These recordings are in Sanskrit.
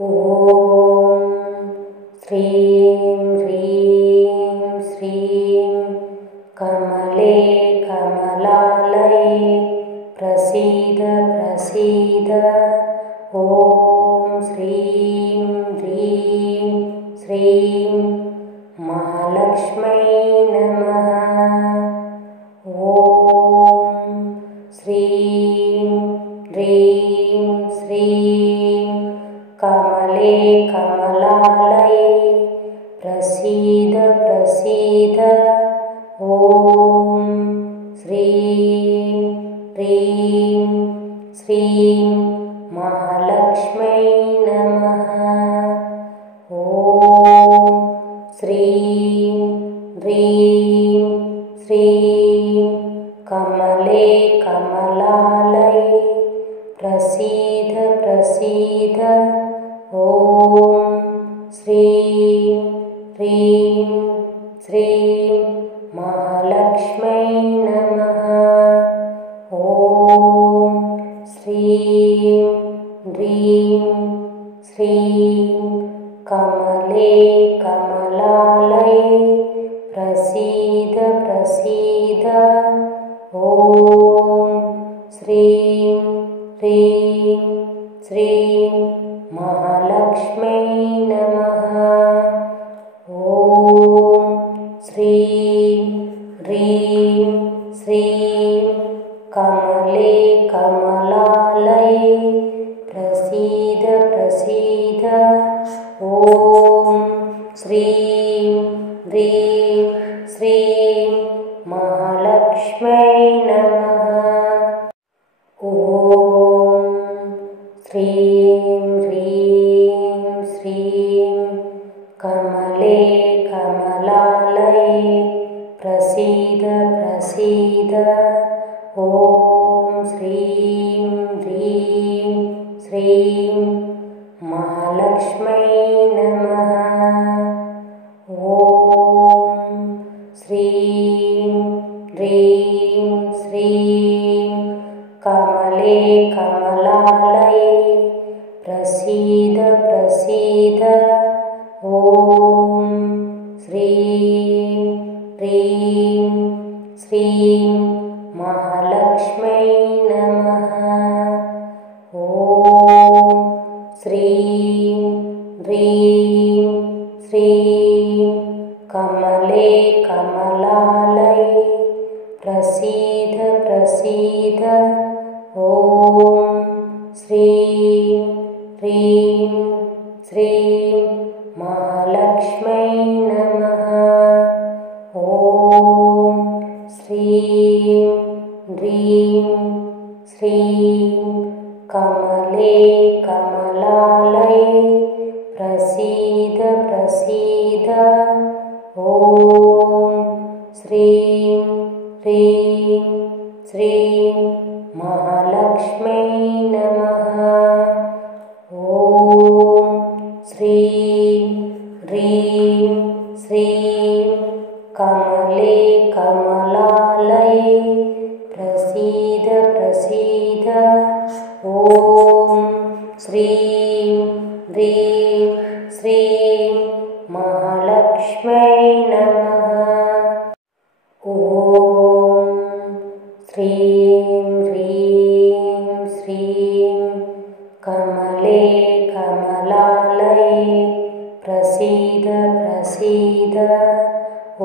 ॐ श्रीं ह्रीं श्रीं कमले कमलालये प्रसीद प्रसीद। ॐ श्रीं ह्रीं श्रीं महालक्ष्म्यै नमः। ॐ श्रीं ह्रीं श्रीं कमले कमलालये प्रसीद प्रसीद। ॐ श्रीं ह्रीं श्रीं महालक्ष्म्यै नमः। ॐ श्रीं ह्रीं श्रीं कमले कमलालये प्रसीद प्रसीद। ॐ श्रीं ह्रीं श्रीं महालक्ष्म्यै नमः। ॐ श्रीं ह्रीं श्रीं कमले कमलालये प्रसीद प्रसीद। ॐ श्रीं ह्रीं श्रीं महालक्ष्म्यै नमः। ॐ श्रीं ह्रीं श्रीं कमले कमलालये प्रसीद प्रसीद। ॐ श्रीं ह्रीं श्रीं महालक्ष्म्यै नमः। ॐ श्रीं ह्रीं श्रीं कमले कमलालये प्रसीद प्रसीद। ॐ श्रीं ह्रीं श्रीं महालक्ष्म्यै नमः। ॐ श्रीं ह्रीं श्रीं कमले कमलालये प्रसीद प्रसीद। ॐ श्रीं ह्रीं श्रीं महालक्ष्म्यै नमः। ॐ श्रीं ह्रीं श्रीं कमले कमलालये प्रसीद प्रसीद। ॐ श्रीं ह्रीं श्रीं महालक्ष्म्यै नमः। ॐ श्रीं ह्रीं श्रीं कमले कमलालये प्रसीद प्रसीद। ॐ श्रीं ह्रीं श्रीं महालक्ष्म्यै नमः। ॐ श्रीं ह्रीं श्रीं कमले कमलालये प्रसीद प्रसीद। ॐ श्रीं ह्रीं श्रीं महालक्ष्म्यै नमः। ॐ श्रीं ह्रीं श्रीं कमले कमलालये प्रसीद प्रसीद। ॐ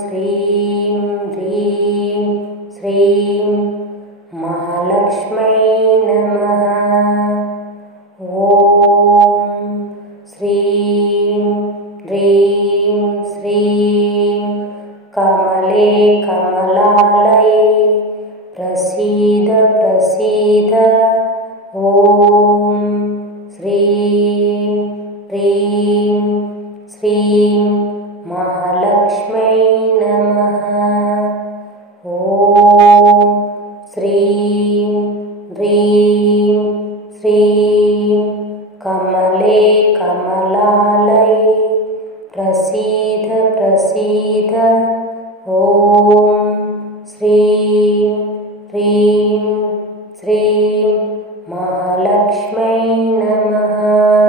श्रीं ह्रीं श्रीं महालक्ष्म्यै नमः। ॐ श्रीं ह्रीं श्रीं कमले कमलालये प्रसीद प्रसीद। ॐ श्रीं ह्रीं श्रीं महालक्ष्म्यै नमः। ॐ श्रीं ह्रीं श्रीं कमले कमलालये प्रसीद प्रसीद। ॐ श्रीं ह्रीं श्रीं महालक्ष्म्यै नमः।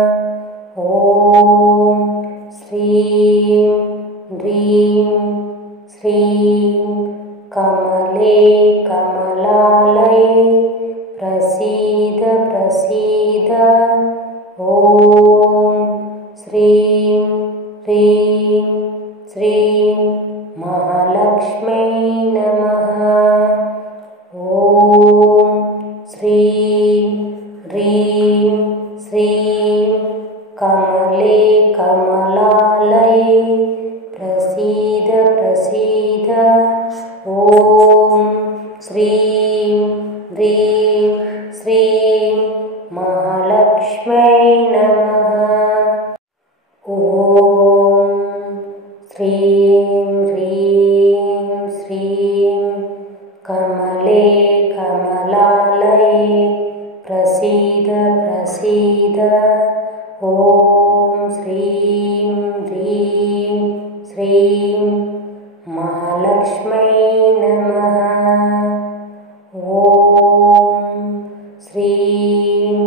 प्रसीद ॐ श्रीं ह्रीं श्रीं महालक्ष्म्यै नमः। ॐ श्रीं ह्रीं श्रीं कमले कमलालये प्रसीद प्रसीद ॐ श्रीं ह्रीं श्रीं महालक्ष्म्यै नमः। ॐ श्रीं ह्रीं श्रीं कमले कमलालये प्रसीद प्रसीद ॐ श्रीं ह्रीं श्रीं महालक्ष्म्यै नमः। ॐ श्रीं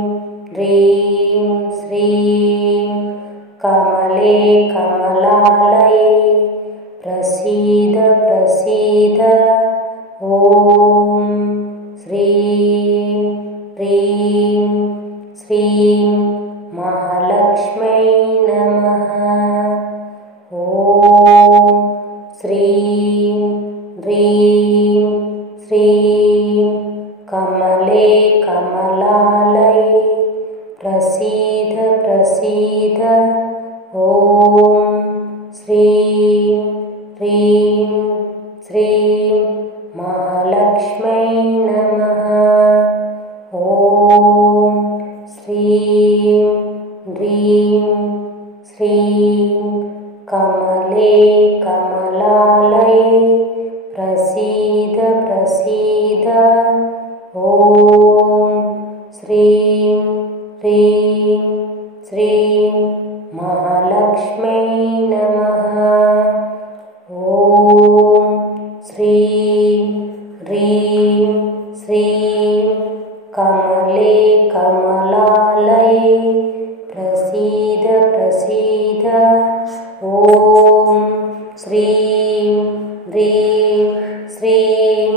ह्रीं श्रीं कमले कमलालये प्रसीद प्रसीद ॐ श्रीं ह्रीं श्रीं महालक्ष्म्यै नमः। ॐ श्रीं ह्रीं श्रीं कमले कमलालये प्रसीद प्रसीद ॐ श्रीं ह्रीं श्रीं महालक्ष्म्यै नमः। ॐ श्रीं ह्रीं श्रीं कमले कमलालये प्रसीद प्रसीद ॐ श्रीं ह्रीं श्रीं महालक्ष्म्यै नमः। ॐ श्रीं ह्रीं श्रीं कमले कमलालये प्रसीद प्रसीद ॐ श्रीं ह्रीं श्रीं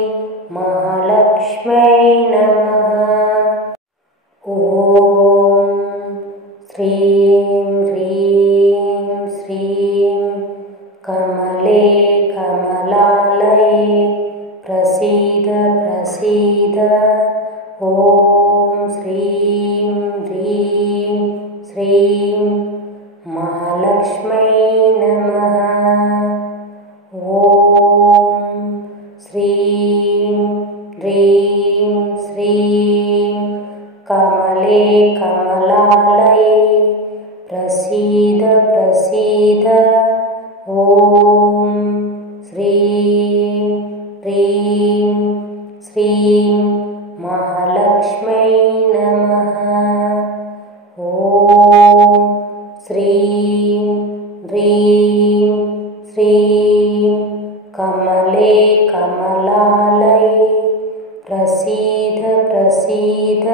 महालक्ष्म्यै नमः। ॐ श्रीं ह्रीं श्रीं कमले कमलालये प्रसीद प्रसीद ॐ श्रीं ह्रीं श्रीं महालक्ष्म्यै नमः। ॐ श्रीं ह्रीं श्रीं कमले कमलालये प्रसीद प्रसीद ॐ श्रीं ह्रीं श्रीं महालक्ष्म्यै नमः। ॐ श्रीं ह्रीं श्रीं कमले कमलालये प्रसीद प्रसीद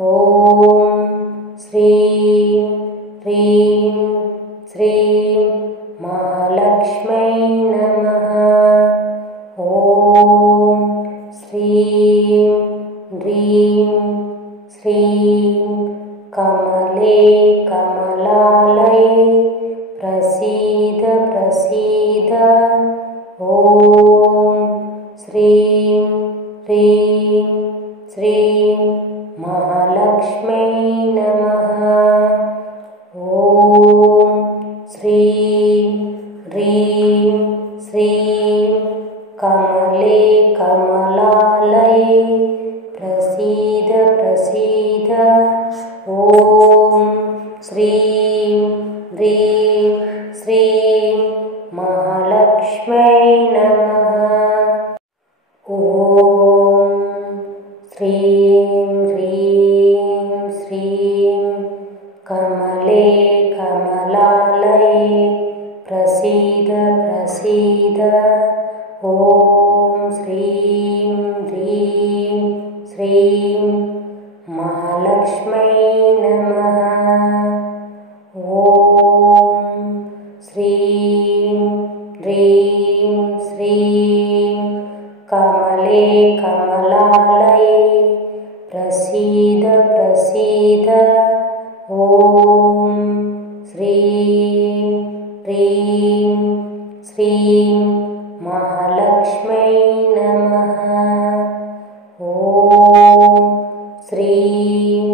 ॐ श्रीं ह्रीं श्रीं महालक्ष्म्यै नमः। ॐ श्रीं ह्रीं श्रीं कमले कमलालये प्रसीद प्रसीद ॐ श्रीं ह्रीं श्रीं महालक्ष्म्यै नमः। ॐ श्रीं ह्रीं श्रीं कमले कमलालये प्रसीद प्रसीद ॐ श्रीं ह्रीं श्रीं महालक्ष्म्यै नमः। ॐ श्रीं ह्रीं श्रीं कमले कमलालये प्रसीद प्रसीद ॐ श्रीं ह्रीं श्रीं महालक्ष्म्यै नमः। ॐ श्रीं ह्रीं श्रीं कमले कमलालये प्रसीद प्रसीद ॐ श्रीं ह्रीं श्रीं महालक्ष्म्यै नमः। ॐ श्रीं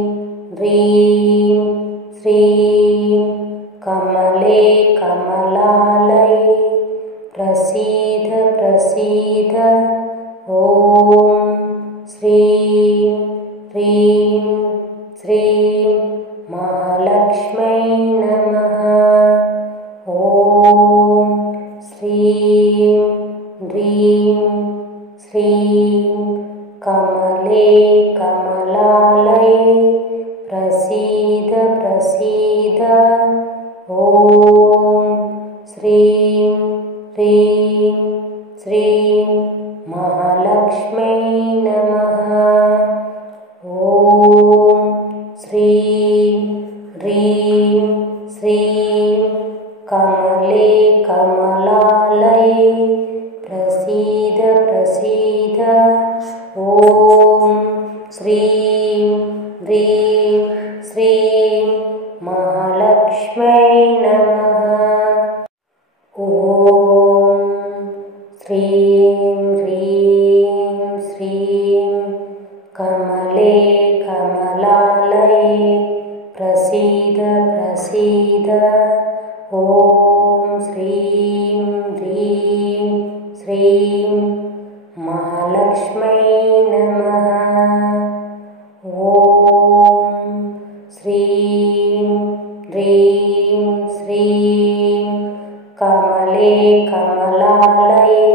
ह्रीं श्रीं कमले कमलालये प्रसीद प्रसीद। ॐ श्रीं ह्रीं श्रीं महालक्ष्म्यै नमः। ॐ श्रीं ह्रीं श्रीं कमले कमलालये प्रसीद प्रसीद। ॐ श्रीं ह्रीं श्रीं महालक्ष्म्यै नमः। ॐ श्रीं ह्रीं श्रीं कमले कमलालये प्रसीद प्रसीद। ॐ श्रीं ह्रीं श्रीं महालक्ष्म्यै नमः। ॐ श्रीं ह्रीं श्रीं कमले कमलालये प्रसीद प्रसीद। ॐ श्रीं ह्रीं श्रीं महालक्ष्म्यै नमः। ॐ श्रीं ह्रीं श्रीं कमले कमलालये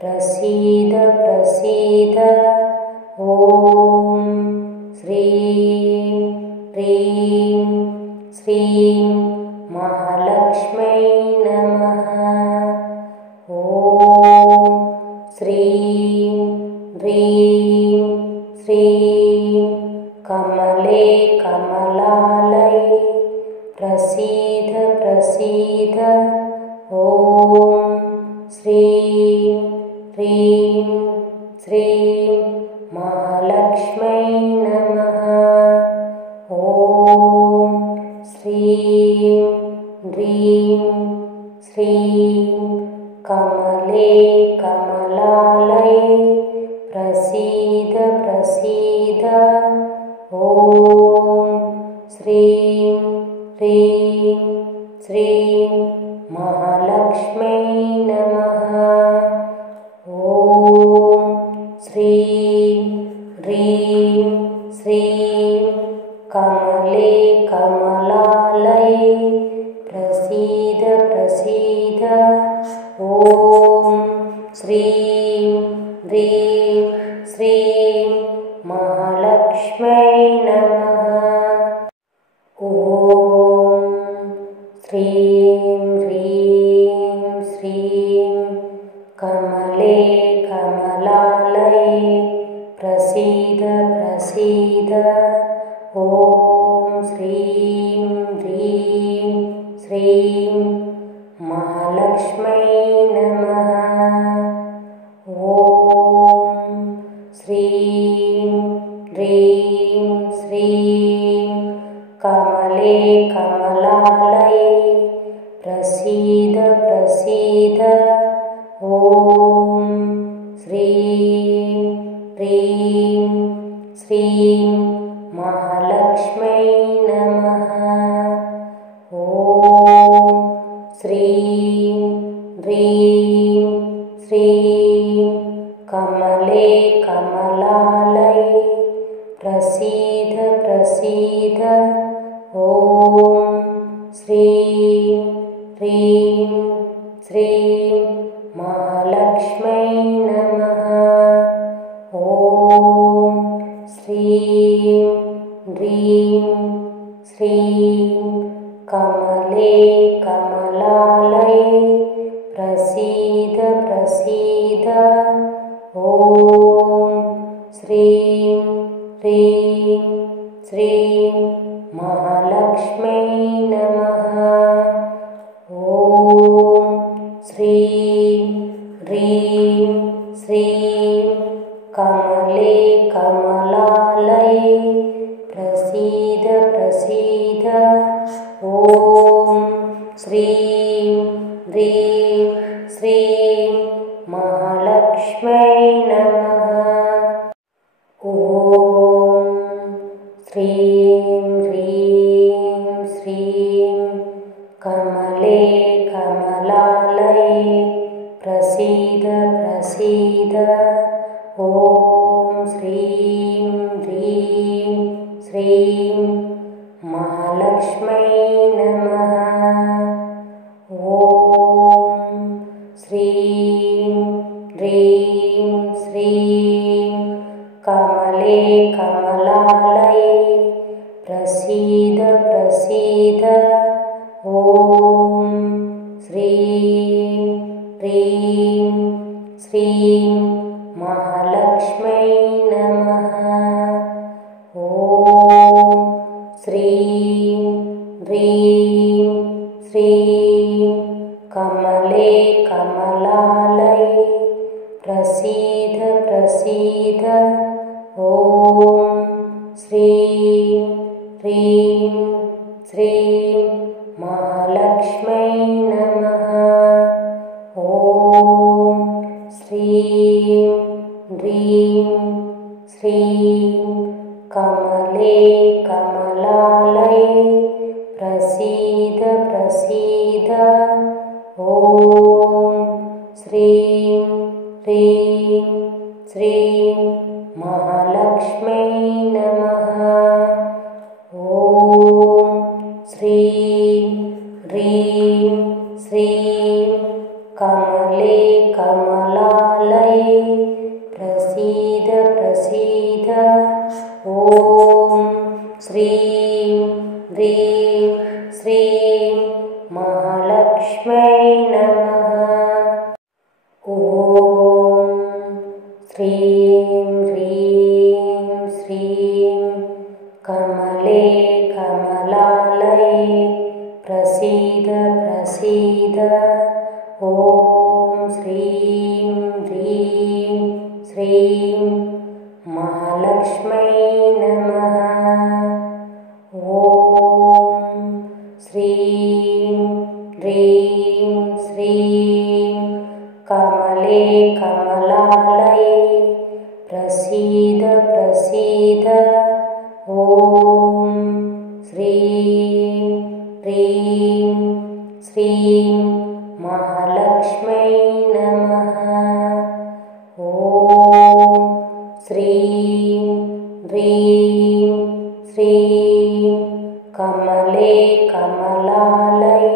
प्रसीद प्रसीद। ॐ श्रीं ह्रीं श्रीं महालक्ष्म्यै नमः। ॐ श्रीं ह्रीं श्रीं कमले कमलालये प्रसीद प्रसीद। ॐ श्रीं ह्रीं श्रीं महालक्ष्म्यै नमः। ॐ श्रीं ह्रीं श्रीं कमले कमलालये प्रसीद प्रसीद। ॐ श्रीं ह्रीं श्रीं महालक्ष्म्यै नमः। ॐ श्रीं ह्रीं श्रीं कमले कमलालये प्रसीद प्रसीद। ॐ श्रीं ह्रीं श्रीं महालक्ष्म्यै नमः। ॐ श्रीं ह्रीं श्रीं कमले कमलालये प्रसीद प्रसीद। ॐ श्रीं ह्रीं श्रीं महालक्ष्म्यै नमः। ॐ श्रीं ह्रीं श्रीं कमले कमलालये प्रसीद प्रसीद। ॐ श्रीं ह्रीं श्रीं महालक्ष्म्यै नमः। ॐ श्रीं ह्रीं श्रीं कमले कमलालये प्रसीद प्रसीद। ॐ श्रीं ह्रीं श्रीं महालक्ष्म्यै नमः। ॐ श्रीं ह्रीं श्रीं कमले कमलालये प्रसीद प्रसीद। ॐ श्रीं ह्रीं श्रीं महालक्ष्म्यै नमः। ॐ श्रीं ह्रीं श्रीं कमले कमलालये प्रसीद ॐ श्रीं ह्रीं श्रीं महालक्ष्म्यै नमः। ॐ श्रीं ह्रीं श्रीं कमले कमलालये प्रसीद प्रसीद। ॐ श्रीं ह्रीं श्रीं महालक्ष्म्यै नमः। ॐ श्रीं ह्रीं श्रीं कमले कमलालये प्रसीद प्रसीद। ॐ श्रीं ह्रीं श्रीं महालक्ष्म्यै नमः। ॐ श्रीं ह्रीं श्रीं कमले कमलालये प्रसीद प्रसीद। ॐ श्रीं ह्रीं श्रीं महालक्ष्म्यै नमः। ॐ श्रीं ह्रीं श्रीं कमले कमलालये प्रसीद प्रसीद। ॐ श्रीं ह्रीं श्रीं महालक्ष्म्यै नमः। ॐ श्रीं ह्रीं श्रीं कमले कमलालये प्रसीद प्रसीद। ॐ श्रीं ह्रीं श्रीं महालक्ष्म्यै नमः। ॐ श्रीं ह्रीं श्रीं कमले कमलालये प्रसीद प्रसीद। ॐ श्रीं ह्रीं श्रीं महालक्ष्म्यै नमः। ॐ श्रीं ह्रीं श्रीं कमले कमलालये प्रसीद प्रसीद। ॐ श्रीं ह्रीं श्रीं महालक्ष्म्यै नमः। ॐ श्रीं ह्रीं श्रीं कमले कमलालये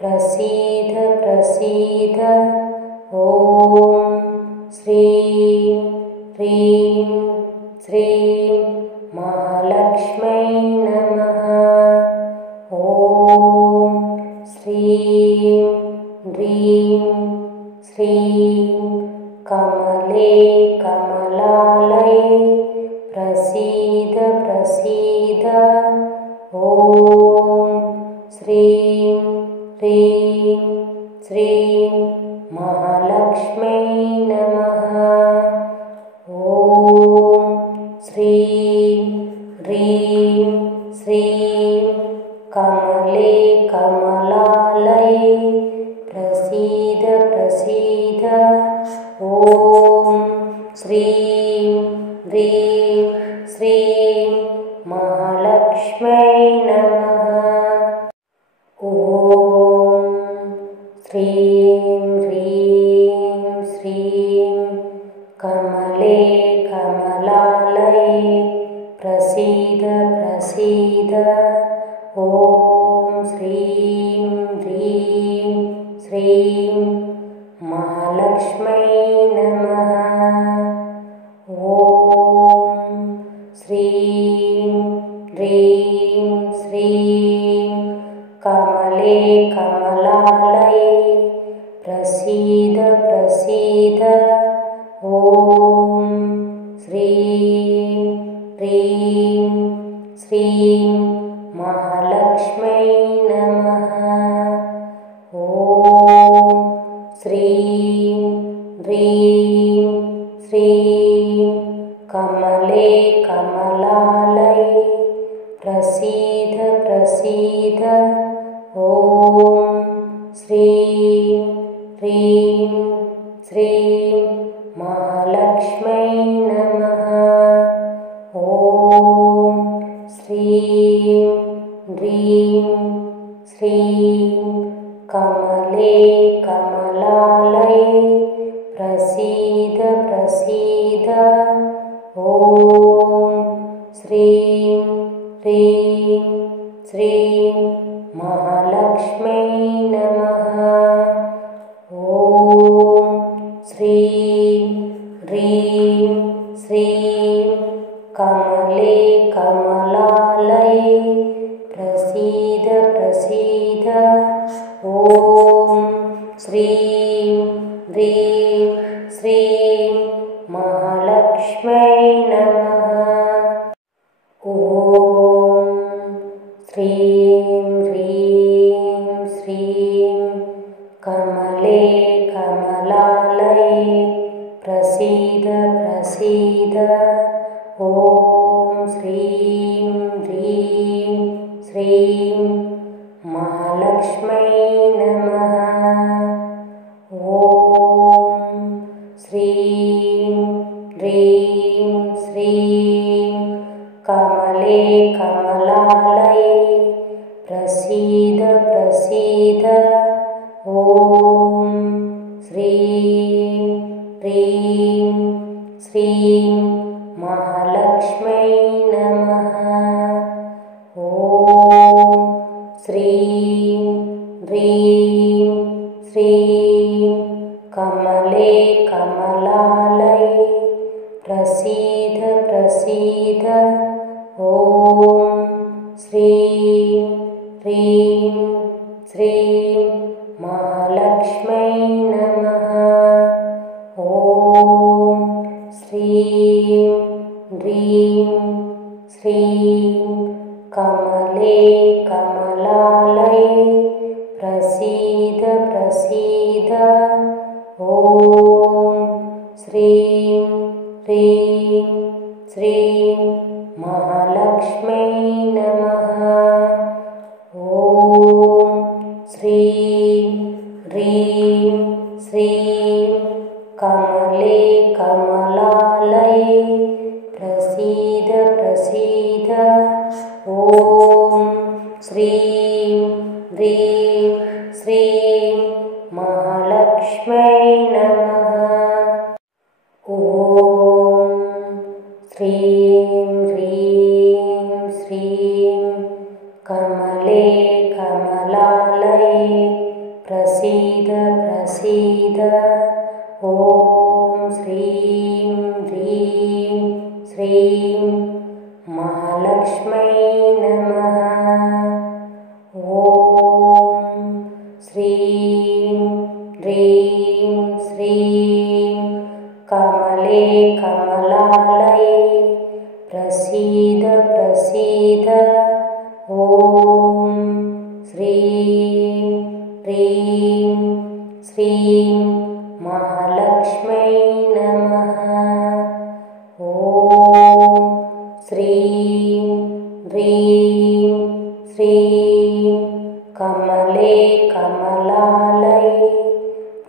प्रसीद प्रसीद। ॐ श्रीं ह्रीं श्रीं महालक्ष्म्यै नमः। ॐ श्रीं ह्रीं श्रीं कमले कमलालये प्रसीद प्रसीद। ॐ श्रीं ह्रीं श्रीं महालक्ष्म्यै नमः। ॐ श्रीं ह्रीं श्रीं कमले कमलालये प्रसीद प्रसीद। ॐ श्रीं ह्रीं श्रीं महालक्ष्म्यै नमः। ॐ श्रीं ह्रीं श्रीं कमले कमलालये प्रसीद प्रसीद। ॐ श्रीं ह्रीं श्रीं महालक्ष्म्यै नमः। ॐ श्रीं ह्रीं श्रीं कमले कमलालये प्रसीद प्रसीद। ॐ श्रीं ह्रीं श्रीं महालक्ष्म्यै नमः। ॐ श्रीं ह्रीं श्रीं कमले कमलालये प्रसीद प्रसीद प्रसीद। ॐ श्रीं ह्रीं श्रीं महालक्ष्मै नमः। ॐ श्रीं ह्रीं श्रीं कमले कमलालये प्रसीद प्रसीद। ॐ श्रीं ह्रीं श्रीं महालक्ष्मै नमः। ॐ श्रीं ह्रीं श्रीं कमले कमलालये प्रसीद प्रसीद। ॐ श्रीं ह्रीं श्रीं महालक्ष्मै नमः। ॐ श्रीं ह्रीं श्रीं कमले कमलालये प्रसीद प्रसीद। ॐ श्रीं ह्रीं श्रीं महालक्ष्मै नमः। ॐ श्रीं ह्रीं श्रीं कमले कमलालये प्रसीद प्रसीद। ॐ श्रीं ह्रीं श्रीं महालक्ष्मै नमः। ॐ श्रीं ह्रीं श्रीं कमले कमलालये प्रसीद प्रसीद। ॐ श्रीं ह्रीं श्रीं महालक्ष्मै नमः। ॐ श्रीं ह्रीं श्रीं कमले कमलालये प्रसीद प्रसीद। ॐ श्रीं ह्रीं श्रीं महालक्ष्मै नमः। ॐ श्रीं ह्रीं श्रीं कमले कमलालये प्रसीद प्रसीद। ॐ श्रीं ह्रीं श्रीं महालक्ष्मै नमः। ॐ श्रीं ह्रीं श्रीं कमले कमलालये प्रसीद प्रसीद। ॐ श्रीं ह्रीं श्रीं महालक्ष्मै नमः। ॐ श्रीं ह्रीं श्रीं कमले कमलालये प्रसीद प्रसीद। ॐ श्रीं ह्रीं श्रीं महालक्ष्मै नमः। ॐ श्रीं ह्रीं श्रीं कमले कमलालये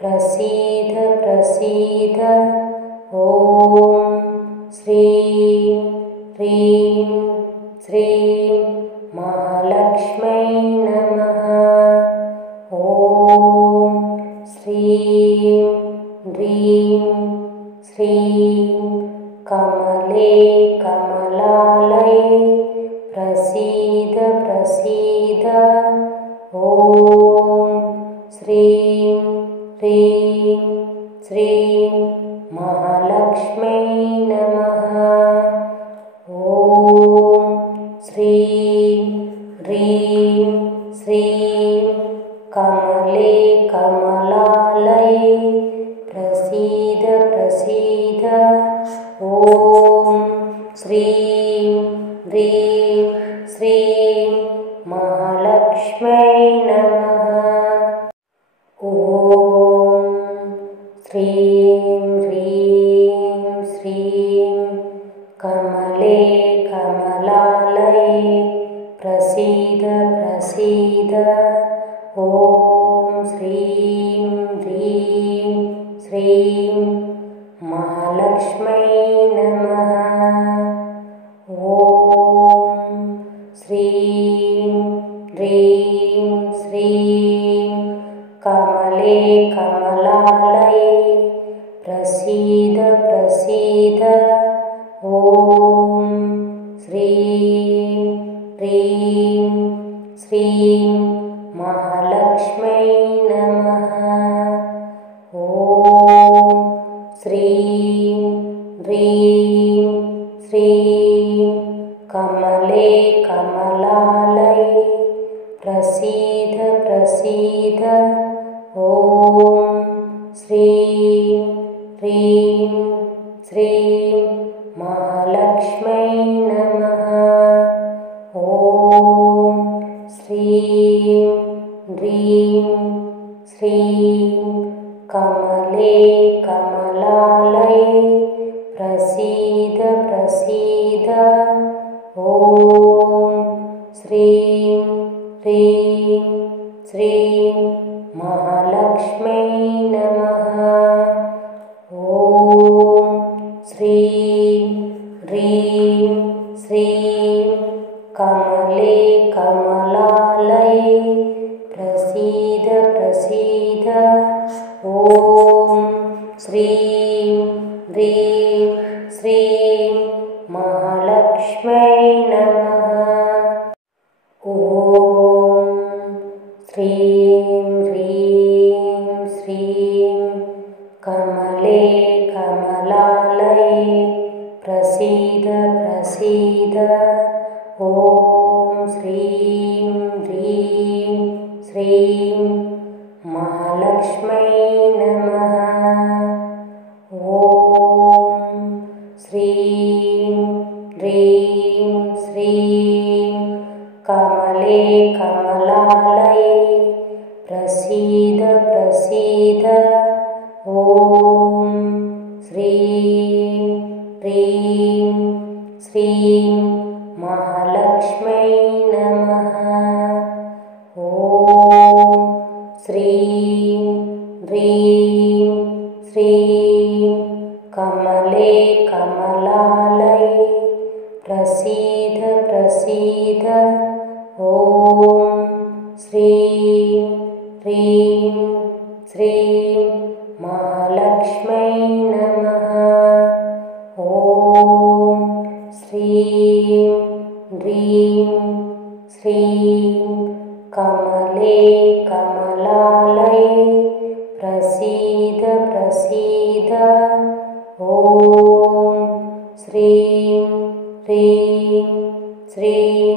प्रसीद प्रसीद। ॐ श्रीं ह्रीं श्रीं महालक्ष्मै नमः। ॐ श्रीं ह्रीं श्रीं कमले कमलालये प्रसीद प्रसीद। ॐ श्रीं ह्रीं श्रीं महालक्ष्मै नमः। ॐ श्रीं ह्रीं श्रीं कमले कमलालये प्रसीद प्रसीद। ॐ श्रीं ह्रीं श्रीं महालक्ष्मै नमः। ॐ श्रीं ह्रीं श्रीं कमले कमलालये प्रसीद प्रसीद। ॐ श्रीं ह्रीं श्रीं महालक्ष्मै नमः। ॐ श्रीं ह्रीं श्रीं कमले कमलालये प्रसीद प्रसीद। ॐ श्रीं ह्रीं श्रीं महालक्ष्मै नमः। ॐ श्रीं ह्रीं श्रीं कमले कमलालये प्रसीद प्रसीद। ॐ श्रीं ह्रीं श्रीं महालक्ष्मै नमः। ॐ श्रीं ह्रीं श्रीं कमले कमलालये प्रसीद प्रसीद। ॐ श्रीं ह्रीं श्रीं महालक्ष्मै नमः। ॐ श्रीं ह्रीं श्रीं कमले कमलालये प्रसीद प्रसीद। ॐ श्रीं ह्रीं श्रीं महालक्ष्मै नमः। ॐ श्रीं ह्रीं श्रीं कमले कमलालये प्रसीद प्रसीद। ॐ श्रीं ह्रीं श्रीं महालक्ष्मै नमः। ॐ श्रीं ह्रीं श्रीं कमले कमलालये प्रसीद प्रसीद। ॐ श्रीं ह्रीं श्रीं महालक्ष्मै नमः। ॐ श्रीं ह्रीं श्रीं कमले कमलालये प्रसीद प्रसीद। ॐ श्रीं ह्रीं श्रीं महालक्ष्मै नमः। ॐ श्रीं ह्रीं श्रीं कमले कमलालये प्रसीद प्रसीद। ॐ श्रीं ह्रीं श्रीं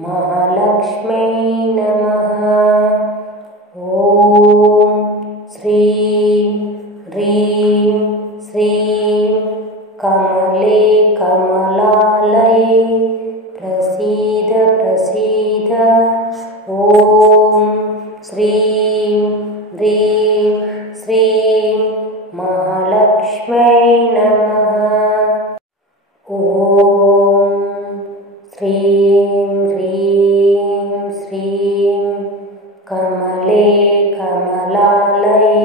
महालक्ष्मै नमः। ॐ श्रीं ह्रीं श्रीं कमले कमलालये प्रसीद प्रसीद। ॐ श्रीं ह्रीं श्रीं महालक्ष्मै नमः। ॐ श्रीं ह्रीं श्रीं कमले कमलालये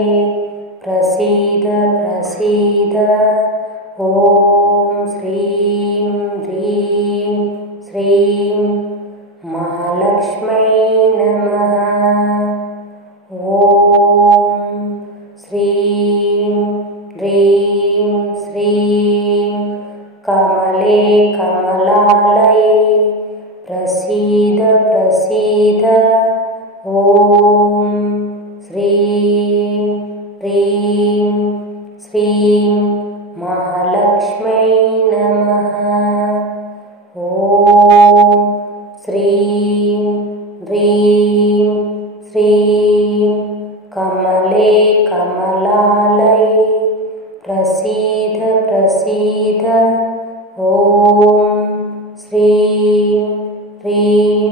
प्रसीद प्रसीद। ॐ श्रीं ह्रीं श्रीं महालक्ष्मै नमः। ॐ श्रीं ह्रीं श्रीं कमले कमलालये प्रसीद प्रसीद। ॐ श्रीं ह्रीं श्रीं महालक्ष्मै नमः। ॐ श्रीं ह्रीं श्रीं कमले कमलालये प्रसीद प्रसीद। ॐ श्रीं ह्रीं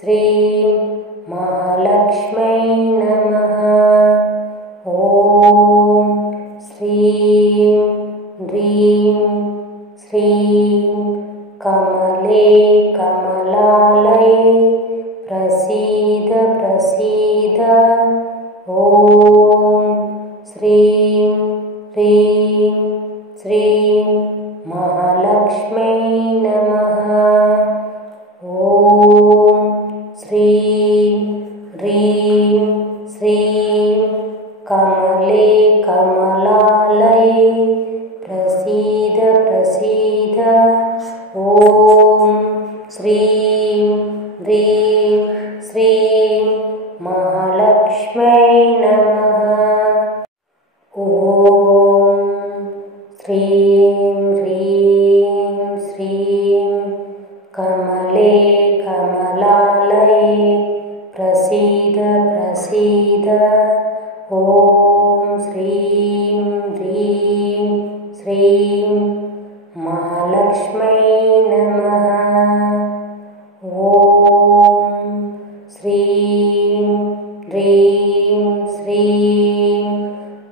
श्रीं महालक्ष्मै नमः। ॐ श्रीं ह्रीं श्रीं कमले कमलालये श्रीं महालक्ष्म्यै नमः। ॐ श्रीं ह्रीं श्रीं कमले कमलालये प्रसीद प्रसीद। ॐ श्रीं ह्रीं श्रीं महालक्ष्म्यै नमः। ॐ श्रीं ह्रीं श्रीं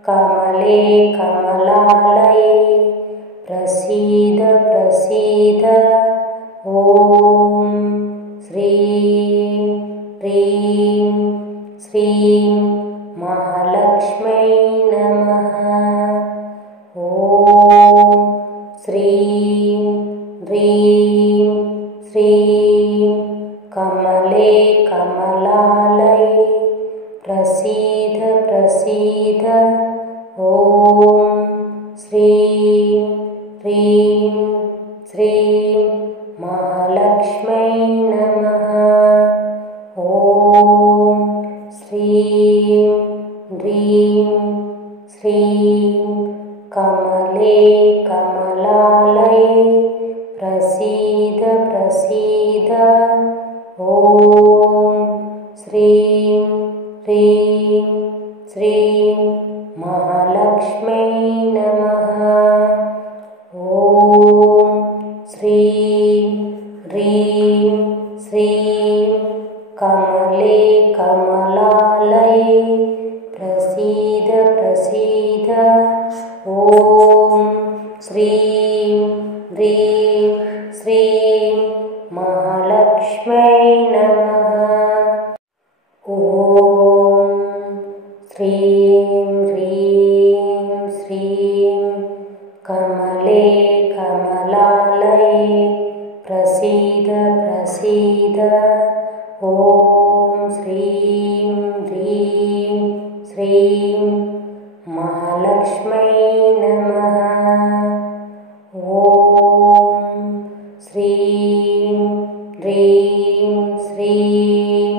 कमले कमलालये प्रसीद प्रसीद। ॐ श्रीं ह्रीं श्रीं महालक्ष्म्यै नमः। ॐ श्रीं ह्रीं श्रीं कमले कमलालये प्रसीद प्रसीद। ॐ श्रीं ह्रीं श्रीं महालक्ष्म्यै नमः। ॐ श्रीं ह्रीं श्रीं कमले कमलालये प्रसीद प्रसीद। ॐ श्रीं ह्रीं श्रीं महालक्ष्म्यै नमः। ॐ श्रीं ह्रीं श्रीं कमले कमलालये प्रसीद प्रसीद। ॐ श्रीं ह्रीं श्रीं महालक्ष्म्यै नमः। ॐ श्रीं ह्रीं श्रीं कमले कमलालये प्रसीद प्रसीद। ॐ श्रीं ह्रीं श्रीं महालक्ष्म्यै नमः। ॐ श्रीं ह्रीं श्रीं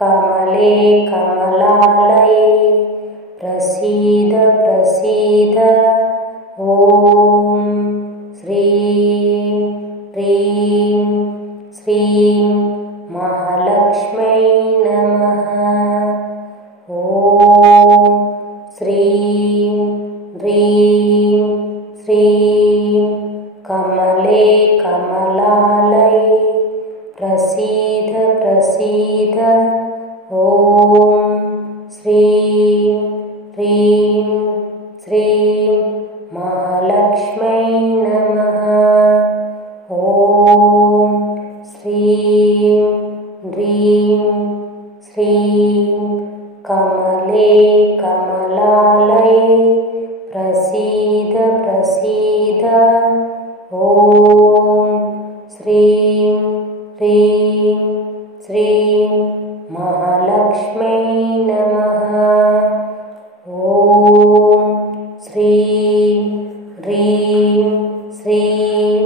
कमले कमलालये प्रसीद प्रसीद। ॐ श्रीं ह्रीं श्रीं महालक्ष्म्यै नमः। ॐ श्रीं ह्रीं श्रीं कमले कमलालये प्रसीद प्रसीद। ॐ श्रीं ह्रीं श्रीं महालक्ष्म्यै नमः। ॐ श्रीं ह्रीं श्रीं कमले कमलालये प्रसीद प्रसीद। ॐ श्रीं ह्रीं श्रीं महालक्ष्म्यै नमः। ॐ श्रीं ह्रीं श्रीं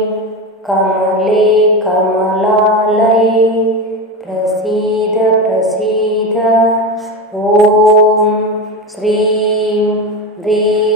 कमले कमलालये प्रसीद प्रसीद। ॐ श्रीं ह्रीं